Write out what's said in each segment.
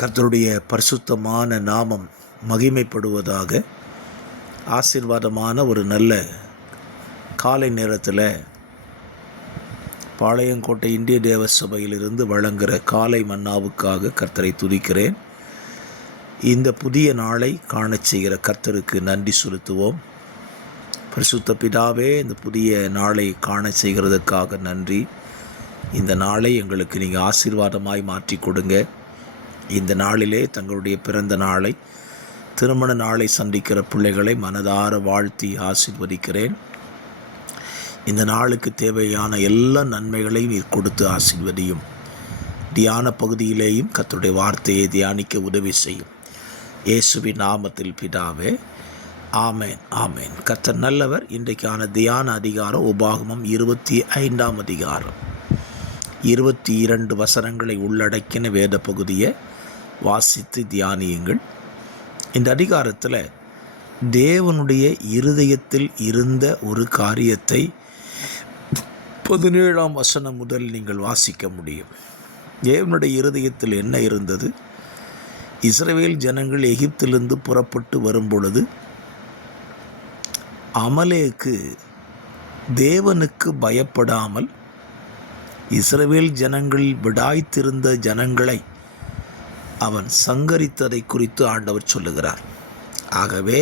கர்த்தருடைய பரிசுத்தமான நாமம் மகிமைப்படுவதாக. ஆசீர்வாதமான ஒரு நல்ல காலை நேரத்தில் பாளையங்கோட்டை இந்திய தேவ சபையிலிருந்து வழங்குகிற காலை மன்னாவுக்காக கர்த்தரை துதிக்கிறேன். இந்த புதிய நாளை காணச் செய்கிற கர்த்தருக்கு நன்றி செலுத்துவோம். பரிசுத்த பிதாவே, இந்த புதிய நாளை காண செய்கிறதுக்காக நன்றி. இந்த நாளை எங்களுக்கு நீங்கள் ஆசீர்வாதமாய் மாற்றி கொடுங்க. இந்த நாளிலே தங்களுடைய பிறந்த நாளை, திருமண நாளை சந்திக்கிற பிள்ளைகளை மனதார வாழ்த்தி ஆசீர்வதிக்கிறேன். இந்த நாளுக்கு தேவையான எல்லா நன்மைகளையும் நீர் கொடுத்து ஆசீர்வதியும். தியான பகுதியிலேயும் கர்த்தருடைய வார்த்தையை தியானிக்க உதவி செய்யும். இயேசுவின் நாமத்தில் பிதாவே, ஆமேன் ஆமேன். கர்த்தர் நல்லவர். இன்றைக்கான தியான அதிகாரம் உபாகமம் 25ஆம் அதிகாரம் 22 வசனங்களை உள்ளடக்கின வேத பகுதியை வாசித்து தியானியுங்கள். இந்த அதிகாரத்தில் தேவனுடைய இருதயத்தில் இருந்த ஒரு காரியத்தை 17ஆம் வசனம் முதல் நீங்கள் வாசிக்க முடியும். தேவனுடைய இருதயத்தில் என்ன இருந்தது? இஸ்ரவேல் ஜனங்கள் எகிப்திலிருந்து புறப்பட்டு வரும்பொழுது அமலேக்கு தேவனுக்கு பயப்படாமல் இஸ்ரவேல் ஜனங்களில் விடாய்த்திருந்த ஜனங்களை அவன் சங்கரித்ததை குறித்து ஆண்டவர் சொல்லுகிறார். ஆகவே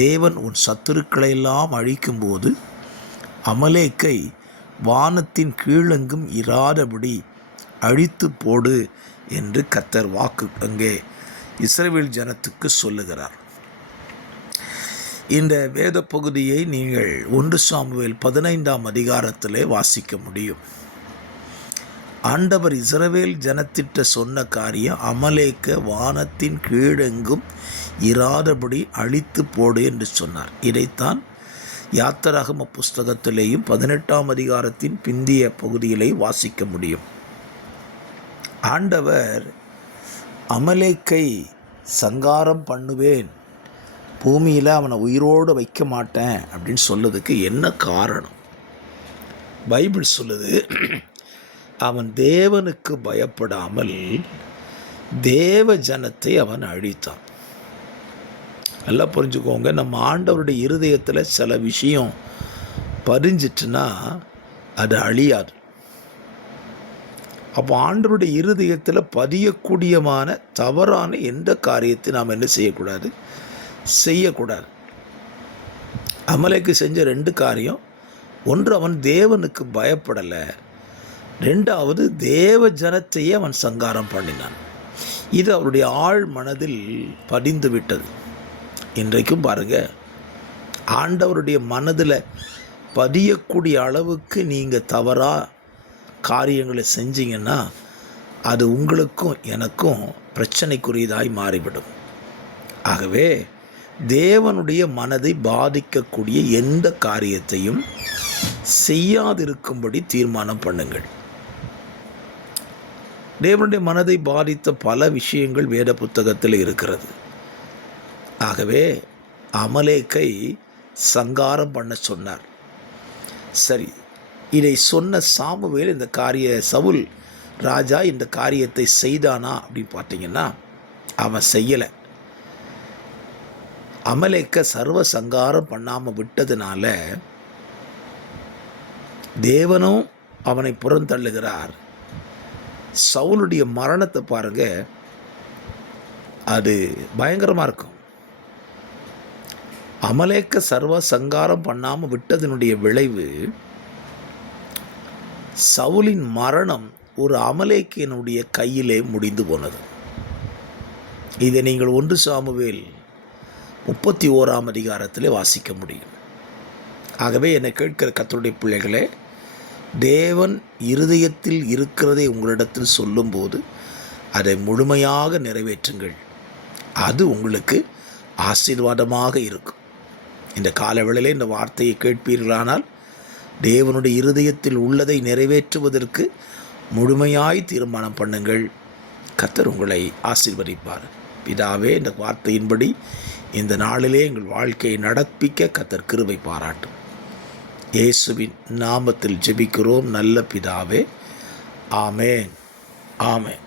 தேவன் உன் சத்துருக்களையெல்லாம் அழிக்கும்போது அமலேக்கை வானத்தின் கீழெங்கும் இராதபடி அழித்து போடு என்று கர்த்தர் வாக்கு அங்கே இஸ்ரவேல் ஜனத்துக்கு சொல்லுகிறார். இந்த வேத பகுதியை நீங்கள் 1 சாமுவேல் 15ஆம் அதிகாரத்திலே வாசிக்க முடியும். ஆண்டவர் இஸ்ரவேல் ஜனத்திட்ட சொன்ன காரியம் அமலேக்க வானத்தின் கீழெங்கும் இராதபடி அழித்து போடு என்று சொன்னார். இதைத்தான் யாத்திராகம புஸ்தகத்திலேயும் 18ஆம் அதிகாரத்தின் பிந்திய பகுதியிலே வாசிக்க முடியும். ஆண்டவர் அமலேக்கை சங்காரம் பண்ணுவேன், பூமியில் அவனை உயிரோடு வைக்க மாட்டேன் அப்படின்னு சொல்லதுக்கு என்ன காரணம்? பைபிள் சொல்லுது, அவன் தேவனுக்கு பயப்படாமல் தேவ ஜனத்தை அவன் அழித்தான். நல்லா புரிஞ்சுக்கோங்க, நம்ம ஆண்டவருடைய இருதயத்தில் சில விஷயம் பதிஞ்சிட்டுனா அது அழியாது. அப்போ ஆண்டவருடைய இருதயத்தில் பதியக்கூடியமான தவறான எந்த காரியத்தை நாம் என்ன செய்யக்கூடாது. அமலேக்கு செஞ்ச 2 காரியம். ஒன்று, அவன் தேவனுக்கு பயப்படலை. 2வது, தேவ ஜனத்தையே அவன் சங்காரம் பண்ணினான். இது அவருடைய ஆழ் மனதில் பதிந்து விட்டது. இன்றைக்கும் பாருங்க, ஆண்டவருடைய மனதில் பதியக்கூடிய அளவுக்கு நீங்கள் தவறாக காரியங்களை செஞ்சீங்கன்னா அது உங்களுக்கும் எனக்கும் பிரச்சனைக்குரியதாய் மாறிவிடும். ஆகவே தேவனுடைய மனதை பாதிக்கக்கூடிய எந்த காரியத்தையும் செய்யாதிருக்கும்படி தீர்மானம் பண்ணுங்கள். தேவனுடைய மனதை பாதித்த பல விஷயங்கள் வேத புத்தகத்தில் இருக்கிறது. ஆகவே அமலேக்கை சங்காரம் பண்ண சொன்னார். சரி, இதை சொன்ன சாமுவேல் சவுல் ராஜா இந்த காரியத்தை செய்தானா அப்படின்னு பார்த்தீங்கன்னா அவன் செய்யலை. அமலேக்க சர்வ சங்காரம் பண்ணாமல் விட்டதுனால தேவனும் அவனை புறந்தள்ளுகிறார். சவுலுடைய மரணத்தை பாருங்க, அது பயங்கரமாக இருக்கும். அமலேக்க சர்வ சங்காரம் பண்ணாமல் விட்டதனுடைய விளைவு சவுலின் மரணம் ஒரு அமலேக்கியனுடைய கையிலே முடிந்து போனது. இதை நீங்கள் 1 சாமுவேல் 31ஆம் அதிகாரத்திலே வாசிக்க முடியும். ஆகவே என்னை கேட்கிற கர்த்தருடைய பிள்ளைகளே, தேவன் இருதயத்தில் இருக்கிறதை உங்களிடத்தில் சொல்லும்போது அதை முழுமையாக நிறைவேற்றுங்கள். அது உங்களுக்கு ஆசீர்வாதமாக இருக்கும். இந்த காலவேளையிலே இந்த வார்த்தையை கேட்பீர்களானால் தேவனுடைய இருதயத்தில் உள்ளதை நிறைவேற்றுவதற்கு முழுமையாய் தீர்மானம் பண்ணுங்கள். கர்த்தர் உங்களை ஆசீர்வதிப்பார். பிதாவே, இந்த வார்த்தையின்படி இந்த நாளிலே எங்கள் வாழ்க்கையை நடப்பிக்க கர்த்தர் கிருபை பாராட்டும். இயேசுவின் நாமத்தில் ஜெபிக்கிறோம் நல்ல பிதாவே. ஆமென் ஆமென்.